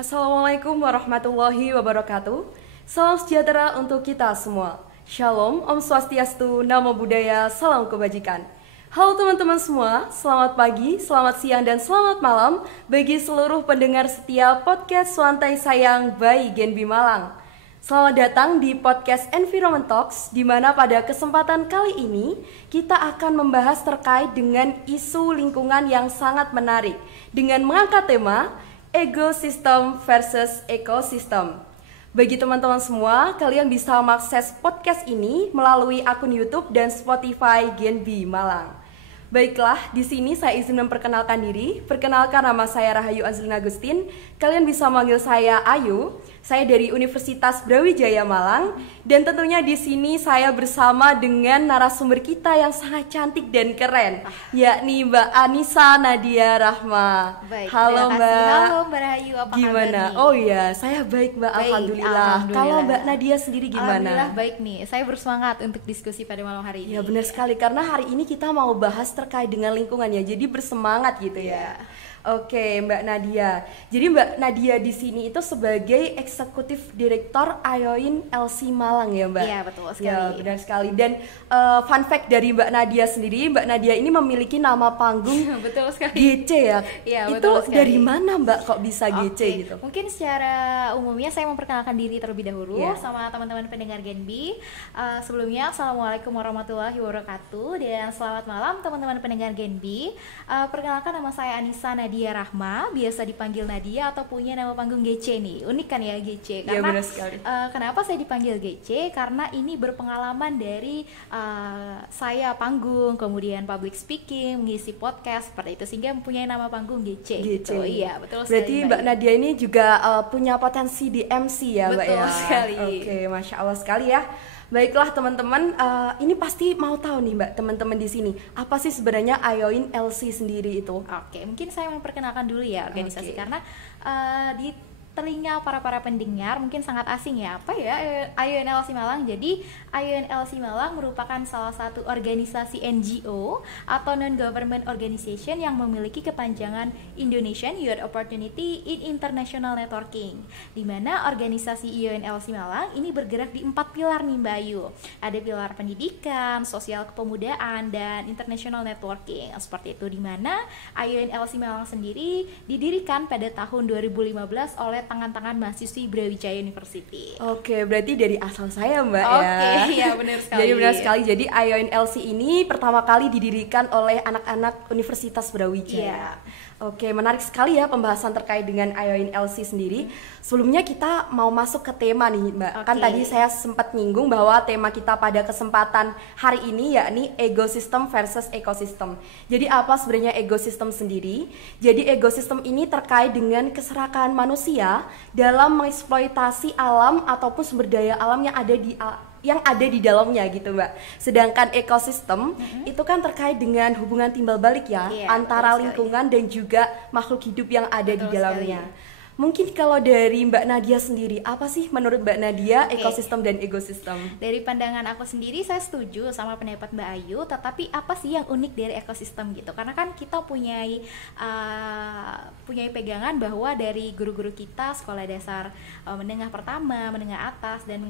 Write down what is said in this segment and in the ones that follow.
Assalamualaikum warahmatullahi wabarakatuh. Salam sejahtera untuk kita semua. Shalom, Om Swastiastu, Namo Buddhaya, Salam Kebajikan. Halo teman-teman semua, selamat pagi, selamat siang, dan selamat malam bagi seluruh pendengar setia podcast Swantai Sayang by Genbi Malang. Selamat datang di podcast Environment Talks, di mana pada kesempatan kali ini kita akan membahas terkait dengan isu lingkungan yang sangat menarik dengan mengangkat tema Ecosystem versus ekosistem. Bagi teman-teman semua, kalian bisa mengakses podcast ini melalui akun YouTube dan Spotify Genbi Malang. Baiklah, di sini saya izin memperkenalkan diri. Perkenalkan, nama saya Rahayu Azlina Agustin. Kalian bisa manggil saya Ayu. Saya dari Universitas Brawijaya Malang, dan tentunya di sini saya bersama dengan narasumber kita yang sangat cantik dan keren, yakni Mbak Anissa Nadia Rahma. Baik, halo terima kasih. Mbak. Halo Mbak Rahayu, apa Gimana? kabar nih? Oh iya, saya baik Mbak, Baik, alhamdulillah. Kalau Mbak Nadia sendiri Alhamdulillah gimana? baik nih, saya bersemangat untuk diskusi pada malam hari ini. Ya benar sekali, karena hari ini kita mau bahas terkait dengan lingkungan ya, jadi bersemangat gitu ya. Oke, Mbak Nadia. Jadi Mbak Nadia di sini itu sebagai Eksekutif Direktur Ayoin LC Malang ya Mbak? Iya, betul sekali. Ya, benar sekali. Dan fun fact dari Mbak Nadia sendiri, Mbak Nadia ini memiliki nama panggung Betul sekali. GC ya? Iya, Itu betul sekali. dari mana Mbak kok bisa GC Oke, gitu? mungkin secara umumnya saya memperkenalkan diri terlebih dahulu Iya. sama teman-teman pendengar Genbi. Sebelumnya, Assalamualaikum warahmatullahi wabarakatuh dan selamat malam teman-teman pendengar Genbi. Perkenalkan, nama saya Anissa Nadia Rahma, biasa dipanggil Nadia atau punya nama panggung GC nih. Unik kan ya GC? Iya, Karena benar sekali. kenapa saya dipanggil GC? Karena ini berpengalaman dari saya panggung, kemudian public speaking, mengisi podcast seperti itu, sehingga mempunyai nama panggung GC. GC. Gitu. Iya, betul sekali. Berarti Mbak Nadia ini juga punya potensi di MC ya Mbak ya? Betul sekali. Oke, Masya Allah sekali ya. Baiklah teman-teman, ini pasti mau tahu nih Mbak, teman-teman di sini, apa sih sebenarnya Ayoin LC sendiri itu? Oke, mungkin saya memperkenalkan dulu ya organisasi, Oke. karena di telinga para pendengar mungkin sangat asing ya, apa ya IUNLC Malang. Jadi IUNLC Malang merupakan salah satu organisasi NGO atau non-government organization yang memiliki kepanjangan Indonesian Youth Opportunity in International Networking, di mana organisasi IUNLC Malang ini bergerak di 4 pilar nih Mbak Ayu. Ada pilar pendidikan, sosial kepemudaan, dan international networking seperti itu, di mana IUNLC Malang sendiri didirikan pada tahun 2015 oleh tangan-tangan mahasiswi Brawijaya University. Oke, berarti dari asal saya Mbak ya. Oke, iya benar sekali. Jadi benar sekali, jadi Ayoin LC ini pertama kali didirikan oleh anak-anak Universitas Brawijaya. Iya. Oke, menarik sekali ya pembahasan terkait dengan Ayoin LC sendiri. Sebelumnya kita mau masuk ke tema nih Mbak. Kan Oke. tadi saya sempat nyinggung bahwa tema kita pada kesempatan hari ini yakni ecosystem versus ekosistem. Jadi apa sebenarnya ekosistem sendiri? Jadi ekosistem ini terkait dengan keserakahan manusia dalam mengeksploitasi alam ataupun sumber daya alam yang ada di dalamnya gitu Mbak. Sedangkan ekosistem itu kan terkait dengan hubungan timbal balik ya, Iya, antara betul sekali. lingkungan dan juga makhluk hidup yang ada di Betul dalamnya. sekali. Mungkin kalau dari Mbak Nadia sendiri, apa sih menurut Mbak Nadia Oke. ekosistem dan ekosistem? Dari pandangan aku sendiri, saya setuju sama pendapat Mbak Ayu, tetapi apa sih yang unik dari ekosistem gitu? Karena kan kita punyai pegangan bahwa dari guru-guru kita sekolah dasar menengah pertama, menengah atas, dan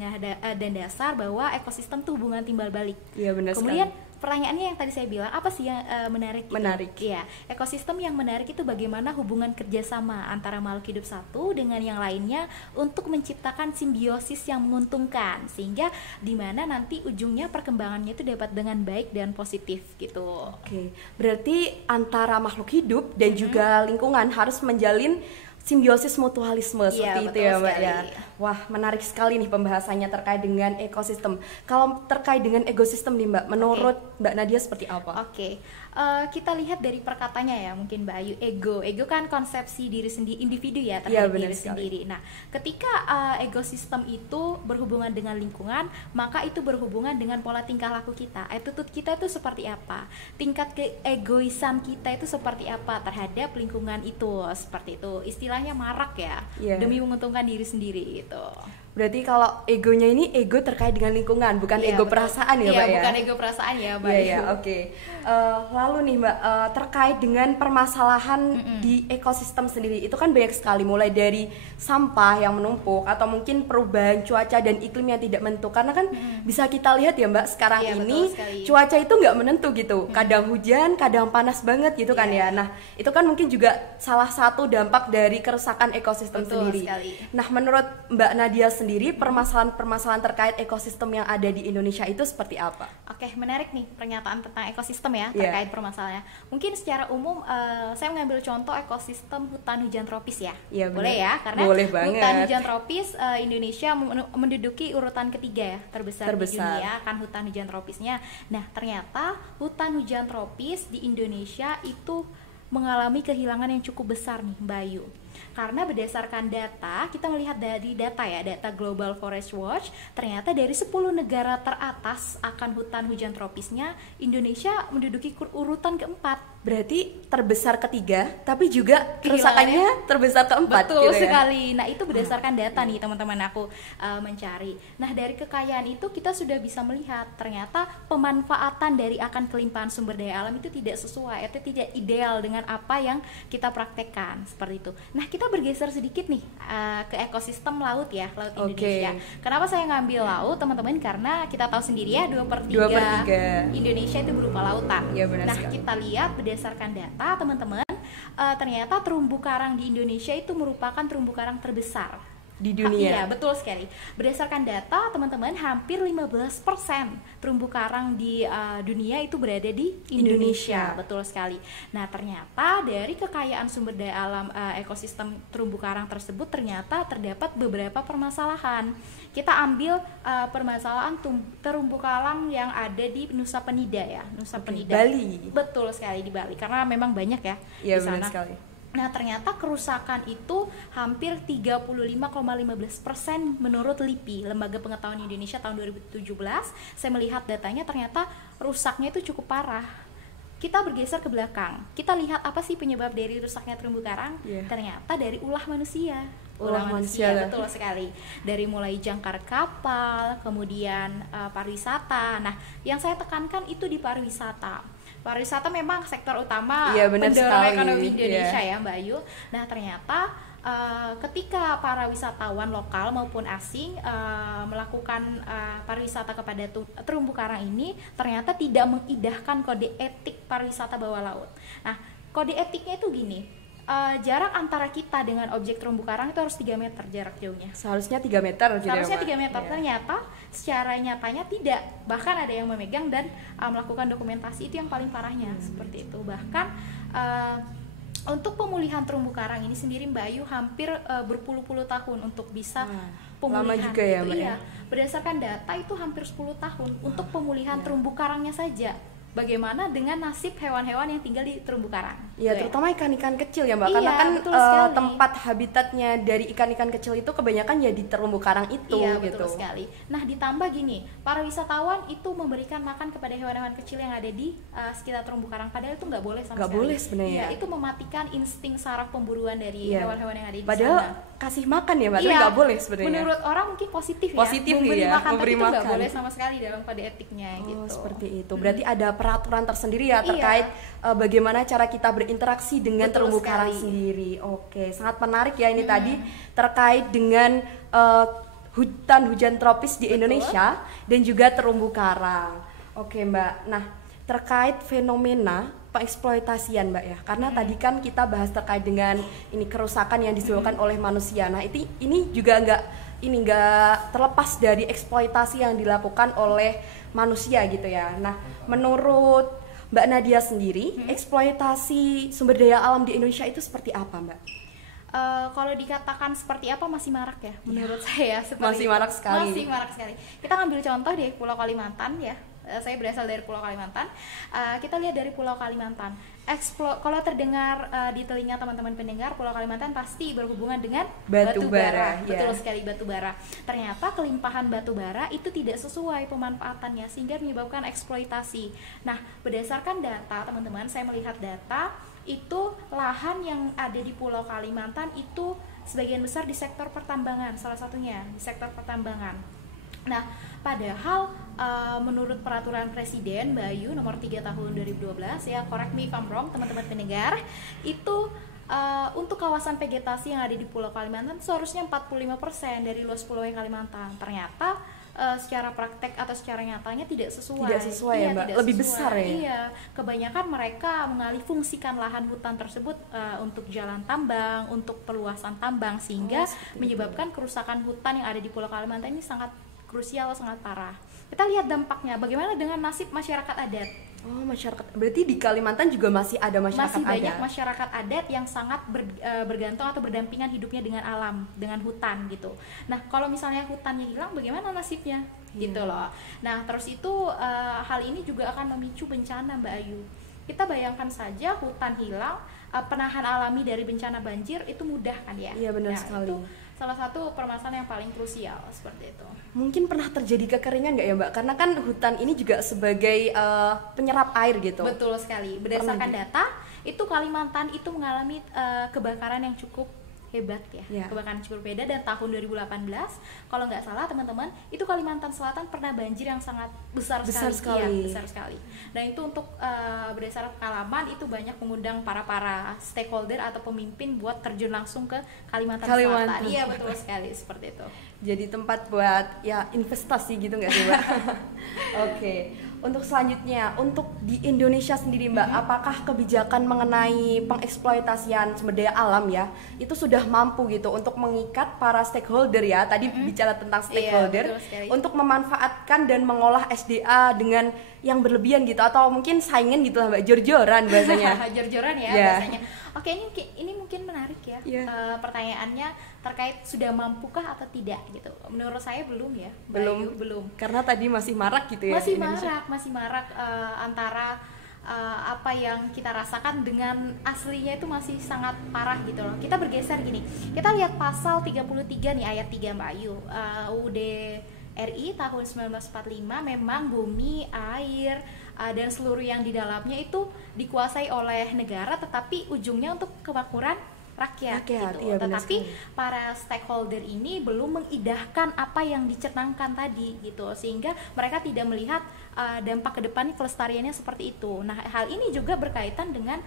dan dasar, bahwa ekosistem tuh hubungan timbal balik. Iya benar Kemudian sekali. pertanyaannya yang tadi saya bilang, apa sih yang menarik gitu? Menarik. Iya, ekosistem yang menarik itu bagaimana hubungan kerjasama antara makhluk hidup satu dengan yang lainnya untuk menciptakan simbiosis yang menguntungkan, sehingga dimana nanti ujungnya perkembangannya itu dapat dengan baik dan positif gitu. Oke, berarti antara makhluk hidup dan juga lingkungan harus menjalin simbiosis mutualisme seperti itu betul ya Mbak sekali. ya. Wah, menarik sekali nih pembahasannya terkait dengan ekosistem. Kalau terkait dengan ekosistem nih Mbak, menurut Mbak Nadia seperti apa? Oke, kita lihat dari perkatanya ya, mungkin Mbak Ayu. Ego kan konsepsi diri sendiri, individu ya, Iya, terhadap benar diri sekali. sendiri. Nah, ketika ekosistem itu berhubungan dengan lingkungan, maka itu berhubungan dengan pola tingkah laku kita. Attitude kita itu seperti apa? Tingkat keegoisan kita itu seperti apa terhadap lingkungan itu? Seperti itu. Istilahnya marak ya, Iya. demi menguntungkan diri sendiri gitu. Berarti kalau egonya ini ego terkait dengan lingkungan, bukan Iya, ego betul. perasaan ya, Iya, Mbak ya? bukan ego perasaan ya, Mbak. Iya, ya, oke. Lalu nih Mbak, terkait dengan permasalahan di ekosistem sendiri, itu kan banyak sekali, mulai dari sampah yang menumpuk atau mungkin perubahan cuaca dan iklim yang tidak menentu. Karena kan bisa kita lihat ya Mbak, sekarang Iya, ini betul sekali. cuaca itu nggak menentu gitu. Kadang hujan, kadang panas banget gitu kan Iya. ya. Nah, itu kan mungkin juga salah satu dampak dari kerusakan ekosistem Betul sendiri. sekali. Nah, menurut Mbak Nadia sendiri, permasalahan-permasalahan terkait ekosistem yang ada di Indonesia itu seperti apa? Oke, menarik nih pernyataan tentang ekosistem ya, Iya. terkait permasalahannya. Mungkin secara umum saya mengambil contoh ekosistem hutan hujan tropis ya. Iya, benar. Boleh ya, karena Boleh banget. hutan hujan tropis Indonesia menduduki urutan ketiga ya, terbesar di dunia kan hutan hujan tropisnya. Nah, ternyata hutan hujan tropis di Indonesia itu mengalami kehilangan yang cukup besar nih, Mbak Ayu. Karena berdasarkan data, kita melihat dari data ya, data Global Forest Watch, ternyata dari 10 negara teratas akan hutan hujan tropisnya, Indonesia menduduki urutan keempat. Berarti terbesar ketiga, tapi juga kerusakannya terbesar keempat. Betul gitu ya? sekali. Nah, itu berdasarkan data nih teman-teman aku mencari. Nah, dari kekayaan itu kita sudah bisa melihat ternyata pemanfaatan dari akan kelimpahan sumber daya alam itu tidak sesuai atau tidak ideal dengan apa yang kita praktekkan seperti itu. Nah, kita bergeser sedikit nih ke ekosistem laut ya, laut Indonesia. Kenapa saya ngambil laut teman-teman? Karena kita tahu sendiri ya 2/3 Indonesia itu berupa lautan. Ya, benar nah, sekali. kita lihat berdasarkan data teman-teman, ternyata terumbu karang di Indonesia itu merupakan terumbu karang terbesar Di dunia. Iya, betul sekali. Berdasarkan data teman-teman, hampir 15% terumbu karang di dunia itu berada di Indonesia. Betul sekali. Nah, ternyata dari kekayaan sumber daya alam ekosistem terumbu karang tersebut ternyata terdapat beberapa permasalahan. Kita ambil permasalahan terumbu karang yang ada di Nusa Penida ya, Nusa Penida. Bali. Betul sekali, di Bali, karena memang banyak ya Iya, di sana. benar sekali. Nah, ternyata kerusakan itu hampir 35,15% menurut LIPI, Lembaga Pengetahuan Indonesia tahun 2017. Saya melihat datanya ternyata rusaknya itu cukup parah. Kita bergeser ke belakang. Kita lihat apa sih penyebab dari rusaknya terumbu karang? Ternyata dari ulah manusia. Ulah manusia, betul sekali. Dari mulai jangkar kapal, kemudian pariwisata. Nah, yang saya tekankan itu di pariwisata. Pariwisata memang sektor utama pendorong ekonomi Indonesia ya, Mbak Ayu. Nah, ternyata ketika para wisatawan lokal maupun asing melakukan pariwisata kepada terumbu karang ini, ternyata tidak mengindahkan kode etik pariwisata bawah laut. Nah, kode etiknya itu gini, jarak antara kita dengan objek terumbu karang itu harus 3 meter jarak jauhnya. Seharusnya 3 meter gitu. Seharusnya 3 meter, ternyata secara nyatanya tidak. Bahkan ada yang memegang dan melakukan dokumentasi, itu yang paling parahnya seperti itu. Bahkan untuk pemulihan terumbu karang ini sendiri Mbak Ayu hampir berpuluh-puluh tahun untuk bisa pemulihan. Lama juga ya, Mbak. Iya, berdasarkan data itu hampir 10 tahun untuk pemulihan terumbu karangnya saja. Bagaimana dengan nasib hewan-hewan yang tinggal di terumbu karang? Ya, terutama ikan-ikan kecil ya, Mbak. Iya, karena kan betul sekali. tempat habitatnya dari ikan-ikan kecil itu kebanyakan ya di terumbu karang itu. Iya, gitu. betul sekali. Nah, ditambah gini, para wisatawan itu memberikan makan kepada hewan-hewan kecil yang ada di sekitar terumbu karang. Padahal itu nggak boleh sama sekali. Nggak boleh sebenarnya. Iya, itu mematikan insting saraf pemburuan dari hewan-hewan yang ada di Padahal sana. kasih makan ya, Mbak, tapi nggak boleh sebenarnya. Menurut orang mungkin positif ya. Positif memberi ya, makan, memberi tapi itu nggak makan. boleh sama sekali dalam kode etiknya gitu. Seperti itu. Berarti ada peraturan tersendiri ya terkait bagaimana cara kita berinteraksi dengan terumbu karang sendiri. Oke, sangat menarik ya ini tadi terkait dengan hutan hujan tropis di Indonesia dan juga terumbu karang. Oke, Mbak. Nah, terkait fenomena pengeksploitasian, Mbak ya. Karena tadi kan kita bahas terkait dengan ini kerusakan yang disebabkan oleh manusia. Nah, ini juga nggak terlepas dari eksploitasi yang dilakukan oleh manusia gitu ya. Nah, menurut Mbak Nadia sendiri, eksploitasi sumber daya alam di Indonesia itu seperti apa, Mbak? Kalau dikatakan seperti apa masih marak ya, menurut saya masih marak sekali. Masih marak sekali. Kita ngambil contoh di Pulau Kalimantan ya. Saya berasal dari Pulau Kalimantan. Kita lihat dari Pulau Kalimantan. Kalau terdengar di telinga teman-teman pendengar, Pulau Kalimantan pasti berhubungan dengan batu bara. Betul sekali, batu bara. Ternyata kelimpahan batu bara itu tidak sesuai pemanfaatannya sehingga menyebabkan eksploitasi. Nah, berdasarkan data teman-teman, saya melihat data itu lahan yang ada di Pulau Kalimantan itu sebagian besar di sektor pertambangan, salah satunya di sektor pertambangan. Nah, padahal menurut peraturan Presiden Mbak Ayu nomor 3 tahun 2012 ya, correct me if I'm wrong teman-teman pendengar, itu untuk kawasan vegetasi yang ada di Pulau Kalimantan seharusnya 45% dari luas Pulau Kalimantan. Ternyata secara praktek atau secara nyatanya tidak sesuai. Tidak sesuai ya, Mbak. Lebih besar ya. Iya, kebanyakan mereka mengalihfungsikan lahan hutan tersebut untuk jalan tambang, untuk perluasan tambang, sehingga menyebabkan kerusakan hutan yang ada di Pulau Kalimantan ini sangat krusial, sangat parah. Kita lihat dampaknya. Bagaimana dengan nasib masyarakat adat? Oh, masyarakat. Berarti di Kalimantan juga masih ada masyarakat adat. Masih banyak masyarakat adat yang sangat bergantung atau berdampingan hidupnya dengan alam, dengan hutan gitu. Nah, kalau misalnya hutannya hilang, bagaimana nasibnya? Gitu loh. Nah, terus itu hal ini juga akan memicu bencana, Mbak Ayu. Kita bayangkan saja hutan hilang, penahan alami dari bencana banjir itu mudah kan ya? Iya, benar sekali. Itu salah satu permasalahan yang paling krusial seperti itu. Mungkin pernah terjadi kekeringan nggak ya, Mbak? Karena kan hutan ini juga sebagai penyerap air gitu. Betul sekali. Berdasarkan data, itu Kalimantan itu mengalami kebakaran yang cukup hebat ya. Kebakaran cukup beda, dan tahun 2018 kalau nggak salah teman-teman, itu Kalimantan Selatan pernah banjir yang sangat besar sekali. Iya, besar sekali. Dan itu untuk berdasarkan pengalaman itu banyak mengundang para stakeholder atau pemimpin buat terjun langsung ke Kalimantan Selatan. Iya, betul sekali, seperti itu. Jadi tempat buat ya investasi gitu nggak sih, Mbak? Oke. Untuk selanjutnya, untuk di Indonesia sendiri, Mbak, apakah kebijakan mengenai pengeksploitasian sumber daya alam ya, itu sudah mampu gitu untuk mengikat para stakeholder ya, tadi bicara tentang stakeholder, untuk memanfaatkan dan mengolah SDA dengan yang berlebihan gitu, atau mungkin saingan gitu lah, Mbak, jor-joran bahasanya. Jor-joran ya bahasanya. Oke, ini mungkin menarik ya. Pertanyaannya terkait sudah mampukah atau tidak gitu. Menurut saya belum ya. Belum. Karena tadi masih marak gitu ya. Masih marak antara apa yang kita rasakan dengan aslinya itu masih sangat parah gitu loh. Kita bergeser gini. Kita lihat pasal 33 nih, ayat 3 Mbak Ayu. UUD RI tahun 1945 memang bumi, air, dan seluruh yang di dalamnya itu dikuasai oleh negara, tetapi ujungnya untuk kemakmuran rakyat gitu. Iya, tetapi para stakeholder ini belum mengindahkan apa yang dicanangkan tadi gitu, sehingga mereka tidak melihat dampak ke depannya kelestariannya seperti itu. Nah, hal ini juga berkaitan dengan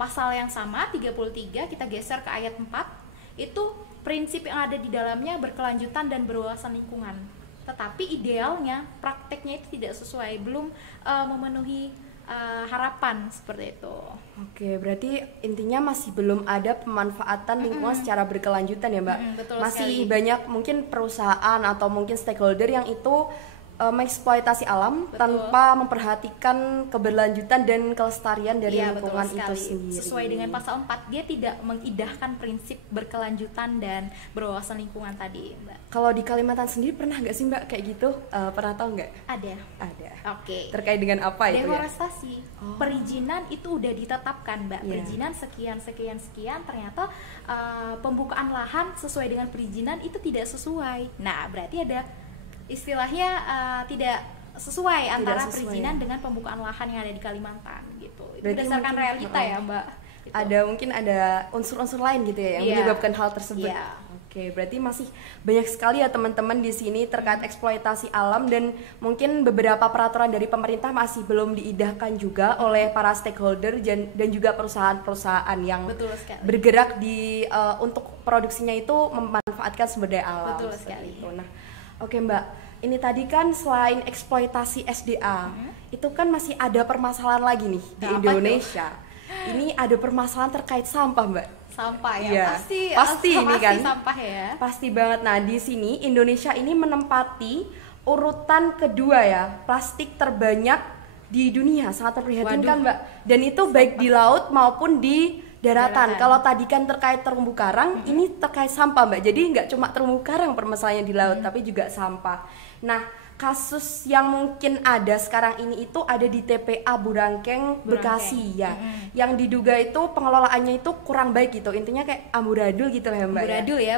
pasal yang sama 33, kita geser ke ayat 4. Itu prinsip yang ada di dalamnya berkelanjutan dan berwawasan lingkungan. Tetapi idealnya prakteknya itu tidak sesuai, belum memenuhi harapan seperti itu. Oke, berarti intinya masih belum ada pemanfaatan lingkungan secara berkelanjutan ya, Mbak. Betul masih sekali. Banyak mungkin perusahaan atau mungkin stakeholder yang itu mengeksploitasi alam tanpa memperhatikan keberlanjutan dan kelestarian dari lingkungan itu sendiri. Sesuai dengan pasal 4, dia tidak mengindahkan prinsip berkelanjutan dan berwawasan lingkungan tadi, Mbak. Kalau di Kalimantan sendiri pernah nggak sih, Mbak, kayak gitu? Pernah tahu nggak? Ada. Oke. Terkait dengan apa itu ya? Deforestasi. Perizinan itu udah ditetapkan, Mbak. Perizinan sekian, ternyata pembukaan lahan sesuai dengan perizinan itu tidak sesuai. Nah, berarti ada istilahnya tidak sesuai antara perizinan dengan pembukaan lahan yang ada di Kalimantan gitu. Itu berdasarkan realita ya, Mbak. Gitu. Mungkin ada unsur-unsur lain gitu ya yang menyebabkan hal tersebut. Oke, berarti masih banyak sekali ya teman-teman di sini terkait eksploitasi alam, dan mungkin beberapa peraturan dari pemerintah masih belum diindahkan juga oleh para stakeholder dan juga perusahaan-perusahaan yang bergerak di untuk produksinya itu memanfaatkan sumber daya alam. Betul sekali. Itu. Nah, oke, Mbak, ini tadi kan selain eksploitasi SDA, itu kan masih ada permasalahan lagi nih di Indonesia. Ini ada permasalahan terkait sampah, Mbak. Sampah ya, pasti ini kan. Sampah ya. Pasti banget. Nah, di sini Indonesia ini menempati urutan kedua ya, plastik terbanyak di dunia. Sangat memprihatinkan, Mbak. Dan itu baik di laut maupun di daratan. Kalau tadi kan terkait terumbu karang, ini terkait sampah, Mbak. Jadi nggak cuma terumbu karang permasalahannya di laut, tapi juga sampah. Nah, kasus yang mungkin ada sekarang ini itu ada di TPA Burangkeng, Bekasi ya. Yang diduga itu pengelolaannya itu kurang baik gitu. Intinya kayak amburadul gitu lah ya, Mbak. Amburadul ya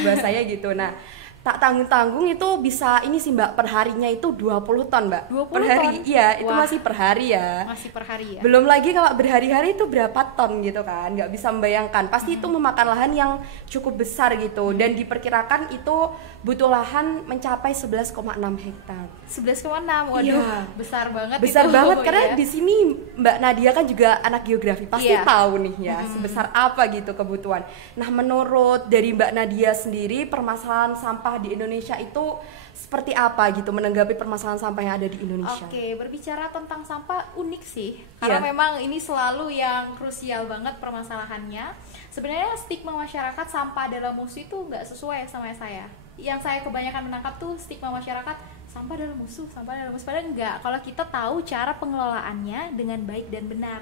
bahasanya gitu. Nah, tak tanggung-tanggung itu bisa ini sih Mbak, perharinya itu 20 ton Mbak. 20 per hari. ton? Iya, itu Wah. masih per hari ya. Masih per hari ya. Belum lagi kalau berhari-hari itu berapa ton gitu kan, nggak bisa membayangkan. Pasti itu memakan lahan yang cukup besar gitu, dan diperkirakan itu butuh lahan mencapai 11,6 hektar. 11,6. Waduh, Iya. besar banget Besar itu. banget karena ya. di sini Mbak Nadia kan juga anak geografi, pasti Iya. tahu nih ya sebesar apa gitu kebutuhan. Nah, menurut dari Mbak Nadia sendiri, permasalahan sampah di Indonesia itu seperti apa gitu, menanggapi permasalahan sampah yang ada di Indonesia? Oke, berbicara tentang sampah unik sih, karena Iya. memang ini selalu yang krusial banget permasalahannya. Sebenarnya stigma masyarakat sampah adalah musuh itu nggak sesuai sama saya. Yang saya kebanyakan menangkap tuh stigma masyarakat sampah adalah musuh, sampah adalah musuh. Padahal enggak, kalau kita tahu cara pengelolaannya dengan baik dan benar,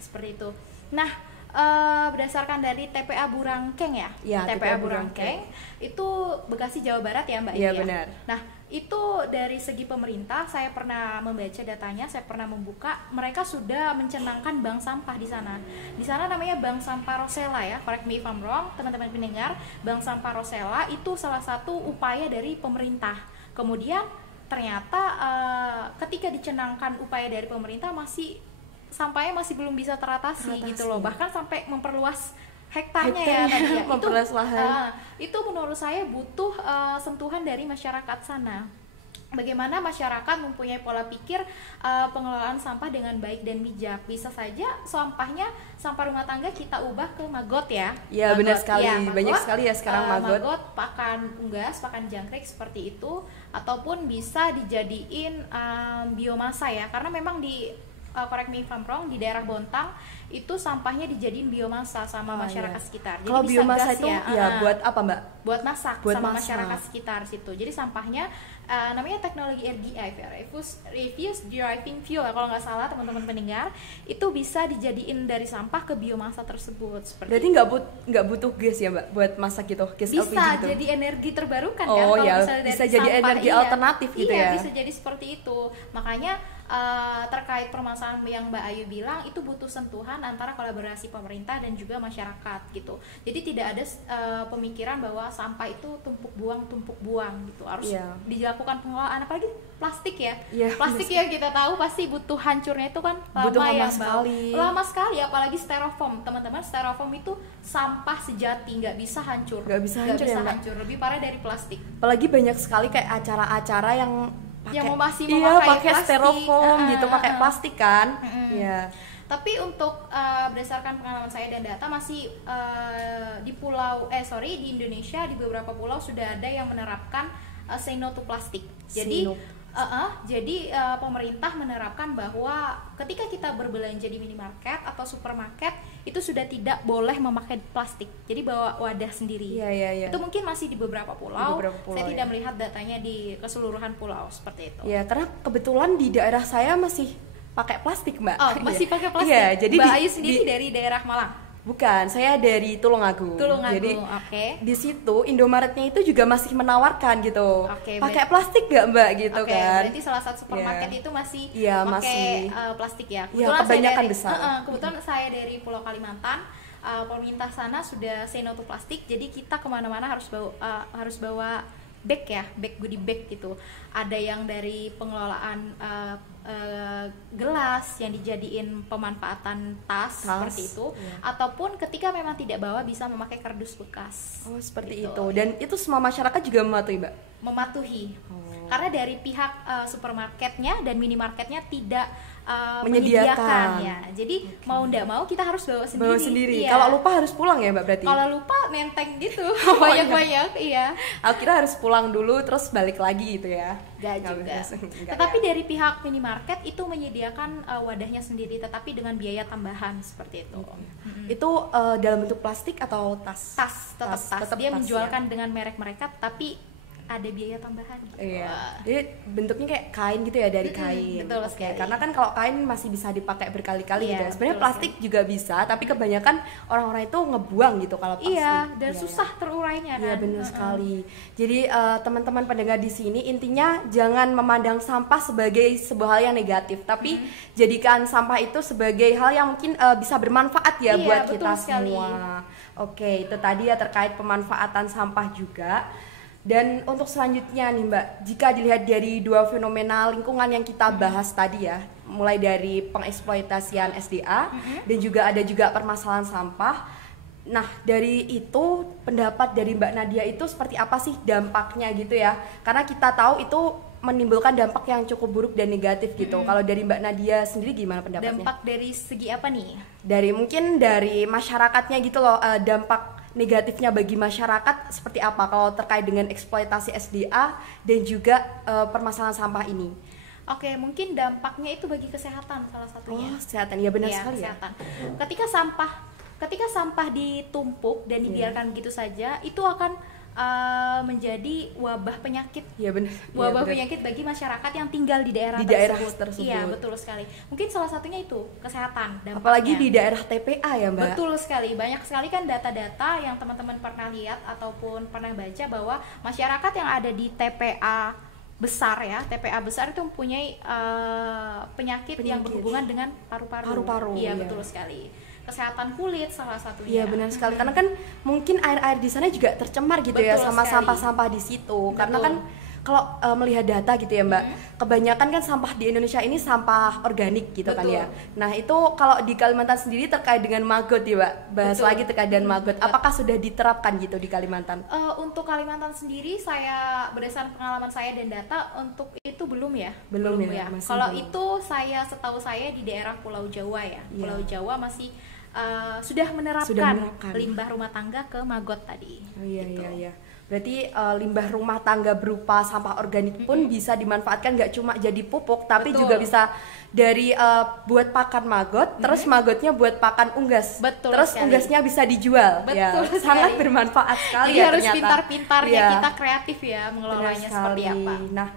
seperti itu. Nah, berdasarkan dari TPA Burangkeng ya, Ya, TPA TPA Burangkeng itu Bekasi Jawa Barat ya Mbak Iya, Ivy ya? benar. Nah, itu dari segi pemerintah saya pernah membaca datanya, saya pernah membuka, mereka sudah mencanangkan bank sampah di sana. Di sana namanya Bank Sampah Rosella ya, correct me if I'm wrong, teman-teman pendengar. Bank Sampah Rosella itu salah satu upaya dari pemerintah. Kemudian ternyata ketika dicanangkan upaya dari pemerintah sampahnya masih belum bisa teratasi gitu loh, bahkan sampai memperluas hektarnya ya tadi ya. Memperluas lahan. Itu menurut saya butuh sentuhan dari masyarakat sana. Bagaimana masyarakat mempunyai pola pikir pengelolaan sampah dengan baik dan bijak. Bisa saja sampah rumah tangga kita ubah ke maggot ya. Iya, benar sekali. Ya, Banyak sekali ya sekarang maggot. Maggot, pakan unggas, pakan jangkrik seperti itu, ataupun bisa dijadiin biomasa ya. Karena memang di correct me if I'm wrong, di daerah Bontang itu sampahnya dijadiin biomasa sama masyarakat sekitar. Jadi Kalau bisa biomasa gas itu ya buat apa Mbak? Buat masak Buat sama masak. masyarakat sekitar situ. Jadi sampahnya namanya teknologi RDF ya, Refuse Deriving Fuel kalau nggak salah teman-teman pendengar, itu bisa dijadiin dari sampah ke biomasa tersebut. Seperti Berarti nggak butuh gas ya Mbak buat masak gitu, gas bisa LPG gitu? jadi energi terbarukan kan Oh kalau ya, misalnya dari bisa jadi sampah, energi alternatif gitu iya, ya? bisa jadi seperti itu. Makanya terkait permasalahan yang Mbak Ayu bilang, itu butuh sentuhan antara kolaborasi pemerintah dan juga masyarakat gitu. Jadi tidak ada pemikiran bahwa sampah itu tumpuk buang gitu, harus dilakukan pengelolaan. Apalagi plastik ya, plastik ya kita tahu pasti butuh hancurnya itu kan lama sekali. Lama sekali, apalagi styrofoam teman-teman. Styrofoam itu sampah sejati, nggak bisa hancur, lebih parah dari plastik. Apalagi banyak sekali kayak acara-acara yang masih memakai styrofoam gitu, pakai plastik kan. Iya. Tapi untuk berdasarkan pengalaman saya dan data masih di Indonesia di beberapa pulau sudah ada yang menerapkan say no to plastik. Jadi pemerintah menerapkan bahwa ketika kita berbelanja di minimarket atau supermarket itu sudah tidak boleh memakai plastik. Jadi bawa wadah sendiri. Iya. Itu mungkin masih di beberapa pulau. Saya tidak melihat datanya di keseluruhan pulau seperti itu. Ya, karena kebetulan di daerah saya masih pakai plastik Mbak. Oh, masih pakai plastik. Iya, jadi Mbak Ayu sendiri dari daerah Malang. Bukan, saya dari Tulungagung. Jadi oke. Di situ Indomaretnya itu juga masih menawarkan gitu. Pakai plastik nggak Mbak gitu kan? Berarti salah satu supermarket itu masih pakai plastik ya. Kebetulan kebanyakan besar. Kebetulan saya dari Pulau Kalimantan. Pemerintah sana sudah say no to plastik. Jadi kita kemana-mana harus bawa bag goodie bag gitu. Ada yang dari pengelolaan gelas yang dijadiin pemanfaatan tas seperti itu, ataupun ketika memang tidak bawa bisa memakai kardus bekas. Oh, seperti gitu. Itu. Dan itu semua masyarakat juga mematuhi, Mbak? Mematuhi. Karena dari pihak supermarketnya dan minimarketnya tidak menyediakan ya. Jadi mau ndak mau kita harus bawa sendiri. Iya. Kalau lupa harus pulang ya Mbak berarti? Kalau lupa nenteng gitu, banyak-banyak, iya. Akhirnya harus pulang dulu terus balik lagi gitu ya? Gak juga. Tetapi dari pihak minimarket itu menyediakan wadahnya sendiri, tetapi dengan biaya tambahan seperti itu. Itu dalam bentuk plastik atau tas? Tetap tas. Dia menjualkan dengan merek mereka, tapi ada biaya tambahan gitu. Iya. Jadi bentuknya kayak kain gitu ya, dari kain. Betul sekali. Karena kan kalau kain masih bisa dipakai berkali-kali gitu ya. Sebenarnya plastik juga bisa, tapi kebanyakan orang-orang itu ngebuang gitu kalau plastik. Iya, dan susah terurainya kan. Iya, benar sekali. Jadi teman-teman pendengar di sini intinya jangan memandang sampah sebagai sebuah hal yang negatif, tapi jadikan sampah itu sebagai hal yang mungkin bisa bermanfaat ya buat kita semua. Oke, itu tadi ya terkait pemanfaatan sampah juga. Dan untuk selanjutnya nih Mbak, jika dilihat dari dua fenomena lingkungan yang kita bahas tadi ya, mulai dari pengeksploitasian SDA dan juga ada juga permasalahan sampah. Nah, dari itu pendapat dari Mbak Nadia itu seperti apa sih dampaknya gitu ya? Karena kita tahu itu menimbulkan dampak yang cukup buruk dan negatif gitu. Kalau dari Mbak Nadia sendiri gimana pendapatnya? Dampak dari segi apa nih? Dari mungkin dari masyarakatnya gitu loh, dampak negatifnya bagi masyarakat seperti apa kalau terkait dengan eksploitasi SDA dan juga permasalahan sampah ini? Oke, mungkin dampaknya itu bagi kesehatan salah satunya. Oh, kesehatan. Ya benar sekali kesehatan. ya. Ketika sampah ditumpuk dan dibiarkan begitu saja, itu akan menjadi wabah penyakit. Iya benar. Wabah penyakit bagi masyarakat yang tinggal di daerah tersebut. Iya, betul sekali. Mungkin salah satunya itu kesehatan. Dampaknya. Apalagi di daerah TPA ya, Mbak. Betul sekali. Banyak sekali kan data-data yang teman-teman pernah lihat ataupun pernah baca bahwa masyarakat yang ada di TPA besar ya, TPA besar itu mempunyai penyakit yang berhubungan dengan paru-paru. Iya, betul sekali. Kesehatan kulit salah satunya. Iya benar sekali, karena kan mungkin air-air di sana juga tercemar gitu. Betul ya sama sekali. Sampah-sampah di situ. Betul. Karena kan kalau melihat data gitu ya Mbak, kebanyakan kan sampah di Indonesia ini sampah organik gitu. Betul. Kan ya. Nah itu kalau di Kalimantan sendiri terkait dengan maggot ya Mbak, bahas lagi terkait dengan maggot. Apakah sudah diterapkan gitu di Kalimantan? Untuk Kalimantan sendiri, saya berdasarkan pengalaman saya dan data untuk itu belum ya. Belum ya. Kalau itu setahu saya di daerah Pulau Jawa ya. Pulau Jawa masih sudah menerapkan limbah rumah tangga ke maggot tadi. Oh iya gitu. Iya. Berarti limbah rumah tangga berupa sampah organik pun bisa dimanfaatkan, nggak cuma jadi pupuk, tapi juga bisa dari buat pakan maggot, terus maggotnya buat pakan unggas. Terus sekali. Unggasnya bisa dijual. Betul ya, sangat bermanfaat sekali. Jadi ya harus ternyata. Pintar-pintarnya kita kreatif ya mengelolanya seperti apa. Nah,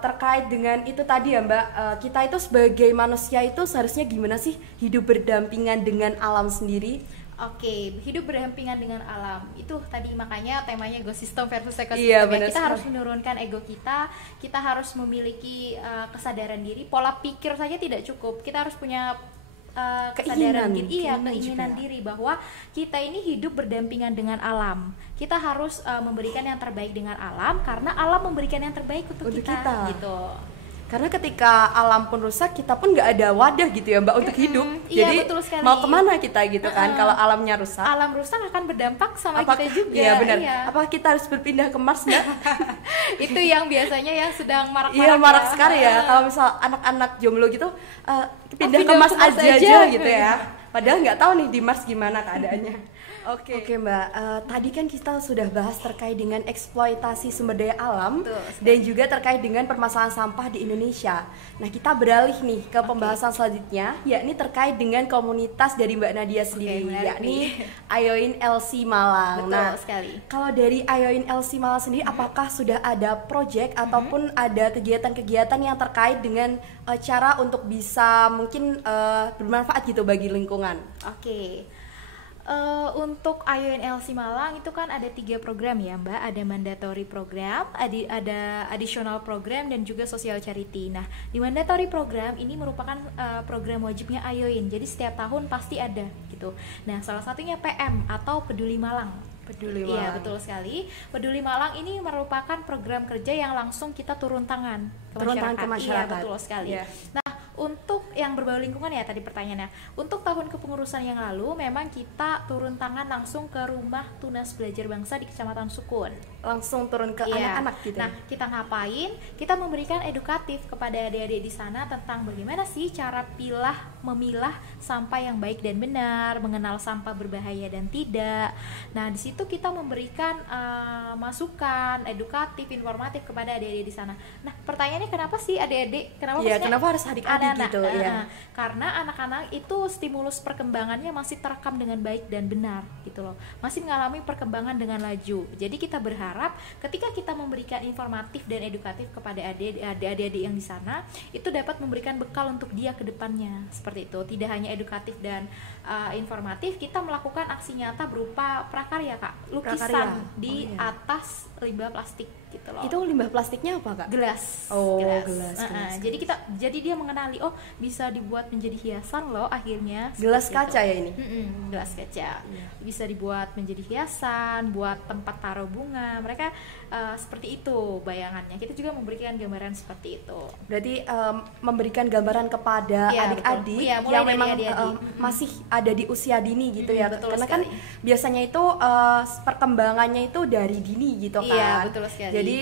terkait dengan itu tadi ya Mbak, kita itu sebagai manusia itu seharusnya gimana sih hidup berdampingan dengan alam sendiri? Oke, hidup berdampingan dengan alam itu tadi makanya temanya ekosistem versus ekosistem. Iya, Kita harus menurunkan ego kita harus memiliki kesadaran diri. Pola pikir saja tidak cukup, kita harus punya kesadaran diri, keinginan diri bahwa kita ini hidup berdampingan dengan alam. Kita harus memberikan yang terbaik dengan alam karena alam memberikan yang terbaik untuk kita. Gitu. Karena ketika alam pun rusak, kita pun nggak ada wadah gitu ya Mbak untuk hidup. Jadi betul sekali. Mau kemana kita gitu kan kalau alamnya rusak? Alam rusak akan berdampak sama kita juga. Iya benar. Apakah kita harus berpindah ke Mars Mbak? Itu yang biasanya yang sedang marak-marak. Iya marak sekali ya. Kalau misal anak-anak jomblo gitu pindah ke Mars aja gitu ya. Padahal nggak tahu nih di Mars gimana keadaannya. Oke Mbak, tadi kan kita sudah bahas terkait dengan eksploitasi sumber daya alam dan juga terkait dengan permasalahan sampah di Indonesia. Nah kita beralih nih ke pembahasan selanjutnya, yakni terkait dengan komunitas dari Mbak Nadia sendiri, yakni Ayoin LC Malang. Betul sekali. Kalau dari Ayoin LC Malang sendiri, apakah sudah ada project ataupun ada kegiatan-kegiatan yang terkait dengan cara untuk bisa mungkin bermanfaat gitu bagi lingkungan? Oke. Untuk IUNLC Malang itu kan ada 3 program ya Mbak, ada mandatory program, ada additional program dan juga social charity. Nah di mandatory program ini merupakan program wajibnya IUN, jadi setiap tahun pasti ada gitu. Nah salah satunya PM atau Peduli Malang. Iya betul sekali. Peduli Malang ini merupakan program kerja yang langsung kita turun tangan ke masyarakat. Iya betul sekali. Nah untuk yang berbau lingkungan ya tadi pertanyaannya. Untuk tahun kepengurusan yang lalu memang kita turun tangan langsung ke rumah Tunas Belajar Bangsa di Kecamatan Sukun. Langsung turun ke anak-anak gitu. Nah, kita ngapain? Kita memberikan edukatif kepada adik-adik di sana tentang bagaimana sih cara memilah sampah yang baik dan benar, mengenal sampah berbahaya dan tidak. Nah, di situ kita memberikan masukan edukatif, informatif kepada adik-adik di sana. Nah, pertanyaannya kenapa sih adik-adik? Kenapa harus adik-adik gitu ya? Karena anak-anak itu stimulus perkembangannya masih terekam dengan baik dan benar gitu loh. Masih mengalami perkembangan dengan laju. Jadi kita berharap ketika kita memberikan informatif dan edukatif kepada adik-adik yang di sana, itu dapat memberikan bekal untuk dia ke depannya. seperti itu. Tidak hanya edukatif dan informatif, kita melakukan aksi nyata berupa prakarya Kak, lukisan di atas limbah plastik gitu loh. Itu limbah plastiknya apa Kak? Gelas. Oh, gelas. gelas. Jadi dia mengenali, oh bisa dibuat menjadi hiasan loh akhirnya. Gelas kaca ya ini? Gelas kaca. Bisa dibuat menjadi hiasan, buat tempat taruh bunga. Mereka seperti itu bayangannya. Kita juga memberikan gambaran seperti itu. Berarti memberikan gambaran kepada adik-adik yang memang masih ada di usia dini gitu ya. Karena sekali. Kan biasanya itu perkembangannya itu dari dini gitu kan. Iya, betul sekali. Jadi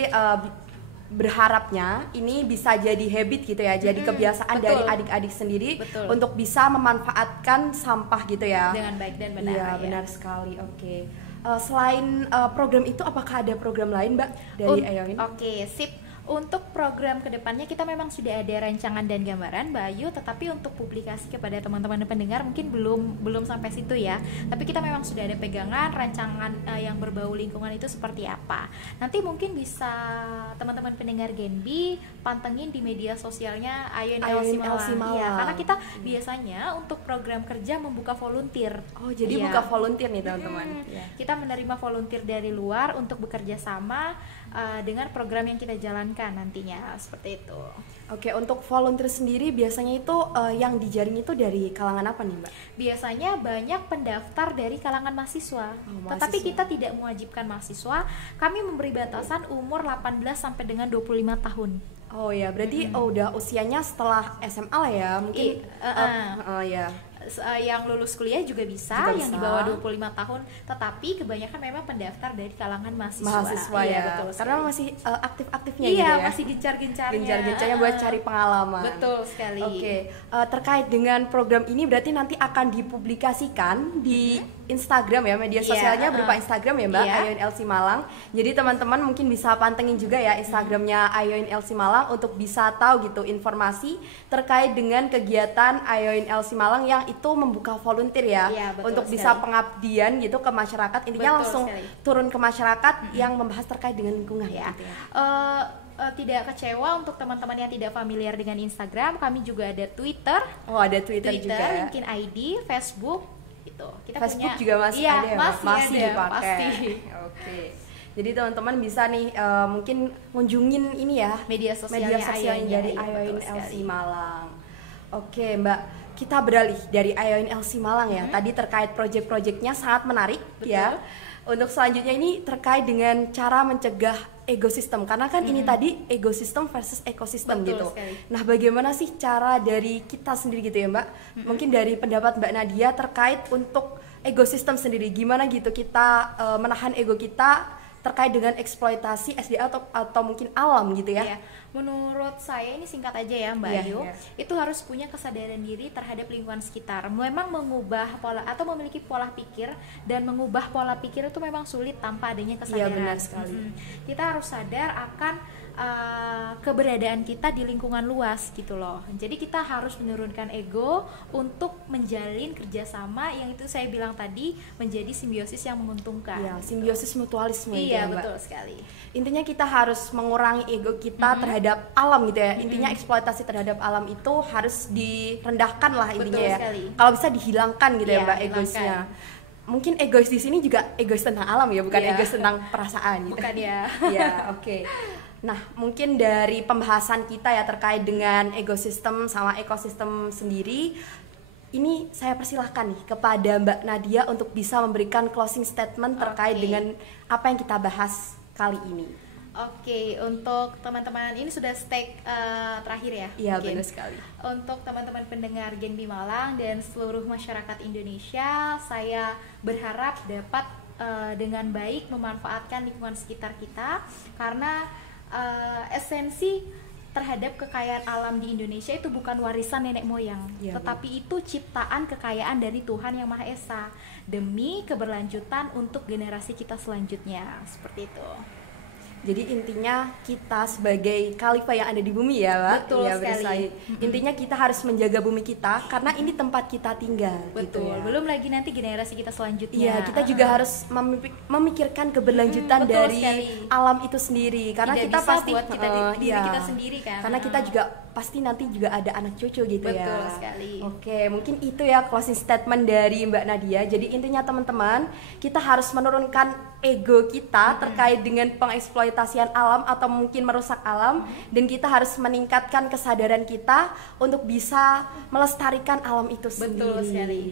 berharapnya ini bisa jadi habit gitu ya, jadi kebiasaan dari adik-adik sendiri untuk bisa memanfaatkan sampah gitu ya dengan baik dan benar. Iya, benar sekali. Oke. Selain program itu, apakah ada program lain Mbak dari Ayoin? Oke, sip. Untuk program kedepannya kita memang sudah ada rancangan dan gambaran Mbak Ayu, tetapi untuk publikasi kepada teman-teman pendengar mungkin belum sampai situ ya. Tapi kita memang sudah ada pegangan rancangan yang berbau lingkungan itu seperti apa. Nanti mungkin bisa teman-teman pendengar Genbi pantengin di media sosialnya Ayoin LC Malang. Ya, karena kita biasanya untuk program kerja membuka volunteer. Oh, jadi buka volunteer nih teman-teman. Kita menerima volunteer dari luar untuk bekerja sama dengan program yang kita jalankan nantinya, seperti itu. Oke, untuk volunteer sendiri biasanya itu yang dijaring itu dari kalangan apa nih Mbak? Biasanya banyak pendaftar dari kalangan mahasiswa. Tetapi kita tidak mewajibkan mahasiswa. Kami memberi batasan umur 18 sampai dengan 25 tahun. Oh ya, berarti udah usianya setelah SMA lah ya, mungkin ya. Yang lulus kuliah juga bisa, yang di bawah 25 tahun, tetapi kebanyakan memang pendaftar dari kalangan mahasiswa ya, betul karena masih aktif-aktifnya gitu ya, masih gencar-gencarnya buat cari pengalaman. Betul sekali. Oke, terkait dengan program ini berarti nanti akan dipublikasikan di Instagram ya, media sosialnya berupa Instagram ya Mbak, Ayoin LC Malang. Jadi teman-teman mungkin bisa pantengin juga ya Instagramnya Ayoin LC Malang untuk bisa tahu gitu informasi terkait dengan kegiatan Ayoin LC Malang yang itu membuka volunteer ya, untuk bisa pengabdian gitu ke masyarakat. Intinya langsung turun ke masyarakat yang membahas terkait dengan lingkungan gitu ya. Tidak kecewa untuk teman-teman yang tidak familiar dengan Instagram, kami juga ada Twitter. Oh, ada Twitter juga. LinkedIn ID, Facebook gitu. Kita Facebook punya, juga masih ada ya? Masih ada, dipakai. Pasti. Oke. Jadi teman-teman bisa nih mungkin kunjungin ini ya media sosialnya dari Ayoin LC Malang. Oke Mbak, kita beralih dari Ayoin LC Malang ya. Tadi terkait project-projectnya sangat menarik ya. Untuk selanjutnya ini terkait dengan cara mencegah ekosistem, karena kan ini tadi ekosistem versus ekosistem gitu. Nah, bagaimana sih cara dari kita sendiri gitu ya Mbak? Mungkin dari pendapat Mbak Nadia terkait untuk ekosistem sendiri, gimana gitu kita menahan ego kita terkait dengan eksploitasi SDA atau mungkin alam gitu ya. Menurut saya ini singkat aja ya Mbak Ayu, itu harus punya kesadaran diri terhadap lingkungan sekitar. Memang mengubah pola atau memiliki pola pikir, dan mengubah pola pikir itu memang sulit tanpa adanya kesadaran. Iya, benar sekali. Kita harus sadar akan keberadaan kita di lingkungan luas gitu loh. Jadi kita harus menurunkan ego untuk menjalin kerjasama yang itu saya bilang tadi menjadi simbiosis yang menguntungkan. Iya, simbiosis mutualisme. Iya, betul sekali. Intinya kita harus mengurangi ego kita terhadap alam gitu ya. Intinya eksploitasi terhadap alam itu harus direndahkan lah intinya ya. Kalau bisa dihilangkan gitu ya Mbak egoisnya. Mungkin egois di sini juga egois tentang alam ya, bukan egois tentang perasaan gitu. Bukan ya. Ya, oke. Nah, mungkin dari pembahasan kita ya terkait dengan ekosistem sama ekosistem sendiri, ini saya persilahkan nih kepada Mbak Nadia untuk bisa memberikan closing statement terkait dengan apa yang kita bahas kali ini. Oke, untuk teman-teman ini sudah stake terakhir ya? Iya, benar sekali. Untuk teman-teman pendengar Genbi Malang dan seluruh masyarakat Indonesia, saya berharap dapat dengan baik memanfaatkan lingkungan sekitar kita, karena esensi terhadap kekayaan alam di Indonesia itu bukan warisan nenek moyang, tetapi itu ciptaan kekayaan dari Tuhan Yang Maha Esa demi keberlanjutan untuk generasi kita selanjutnya, seperti itu. Jadi intinya kita sebagai khalifah yang ada di bumi ya Mbak. Betul sekali. Intinya kita harus menjaga bumi kita karena ini tempat kita tinggal. Betul. Gitu ya. Belum lagi nanti generasi kita selanjutnya. Iya, kita juga harus memikirkan keberlanjutan dari alam itu sendiri. Karena tidak kita bisa pasti buat kita diri kita sendiri kan. Karena kita juga pasti nanti juga ada anak cucu gitu. Betul ya. Betul sekali. Oke, mungkin itu ya closing statement dari Mbak Nadia. Jadi intinya teman-teman, kita harus menurunkan ego kita terkait dengan pengeksploitasian alam atau mungkin merusak alam, dan kita harus meningkatkan kesadaran kita untuk bisa melestarikan alam itu sendiri. Betul sekali.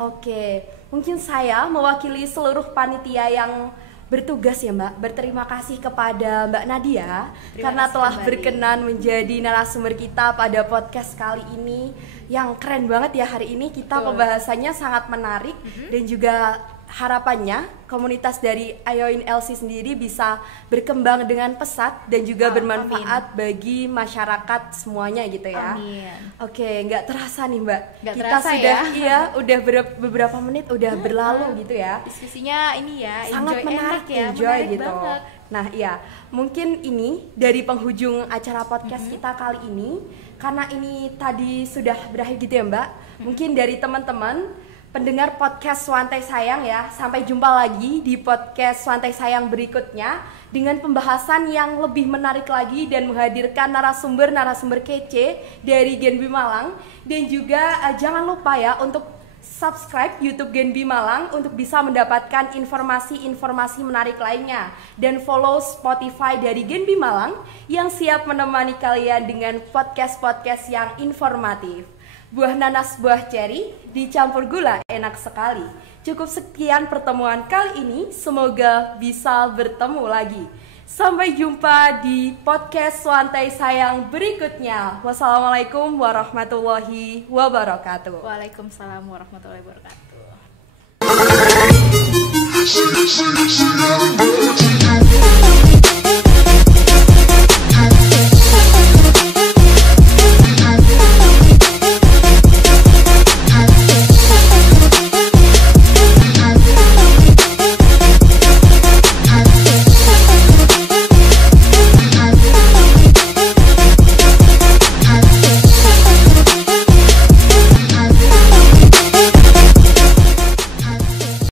Oke, mungkin saya mewakili seluruh panitia yang bertugas ya Mbak, berterima kasih kepada Mbak Nadia karena telah berkenan menjadi narasumber kita pada podcast kali ini yang keren banget ya. Hari ini kita pembahasannya sangat menarik dan juga harapannya komunitas dari Ayoin LC sendiri bisa berkembang dengan pesat dan juga bermanfaat bagi masyarakat semuanya gitu ya. Amin. Oke, nggak terasa nih Mbak, Nggak kita terasa sudah ya? udah beberapa menit udah berlalu gitu ya. Diskusinya ini ya, Sangat enjoy, menarik enak ya, enjoy menarik gitu. banget. Nah iya, mungkin ini dari penghujung acara podcast kita kali ini, karena ini tadi sudah berakhir gitu ya Mbak. Mungkin dari teman-teman pendengar podcast Swantai Sayang ya, sampai jumpa lagi di podcast Swantai Sayang berikutnya dengan pembahasan yang lebih menarik lagi dan menghadirkan narasumber-narasumber kece dari Genbi Malang. Dan juga jangan lupa ya untuk subscribe YouTube Genbi Malang untuk bisa mendapatkan informasi-informasi menarik lainnya, dan follow Spotify dari Genbi Malang yang siap menemani kalian dengan podcast-podcast yang informatif. Buah nanas, buah ceri, dicampur gula, enak sekali. Cukup sekian pertemuan kali ini, semoga bisa bertemu lagi. Sampai jumpa di podcast Swantai Sayang berikutnya. Wassalamualaikum warahmatullahi wabarakatuh. Waalaikumsalam warahmatullahi wabarakatuh.